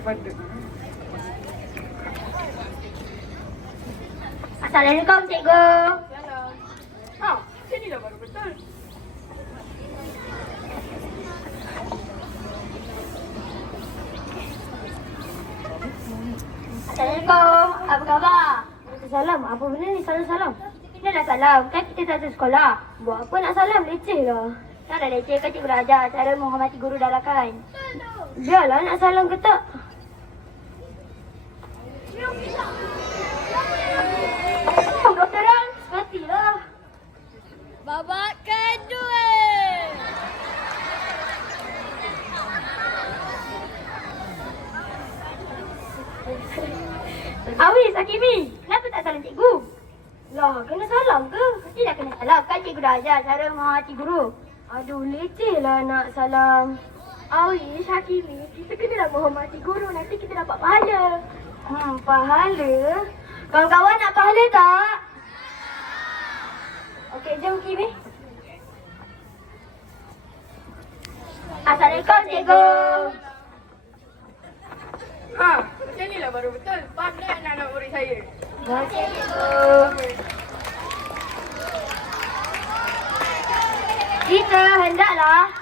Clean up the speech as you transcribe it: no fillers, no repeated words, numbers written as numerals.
tak pada. Assalamualaikum, cikgu. Salam. Ha, macam ni dah baru betul. Assalamualaikum. Apa khabar? Salam. Apa benda ni salam-salam? Inilah salam. Kan kita satu sekolah. Buat apa nak salam? Leceh lah. Tak ada leceh kan cikgu dah ajar cara menghormati guru dalakan. Biarlah nak salam ke tak. Doktor orang, matilah. Babakan duit. Awis, Hakimi. Kenapa tak salam cikgu? Lah, kena salam ke? Mestilah kena salam. Kan cikgu dah ajar cara menghormati guru. Aduh, leceh lah nak salam. Awis, Hakimi. Kita kenalah menghormati guru. Nanti kita dapat pahala. Pahala? Kawan-kawan nak pahala tak? Okey, jom Kimi. Assalamualaikum, cikgu. Ha, macam ni lah baru betul. Pandai anak-anak murid saya. Okey, cikgu. Kita hendaklah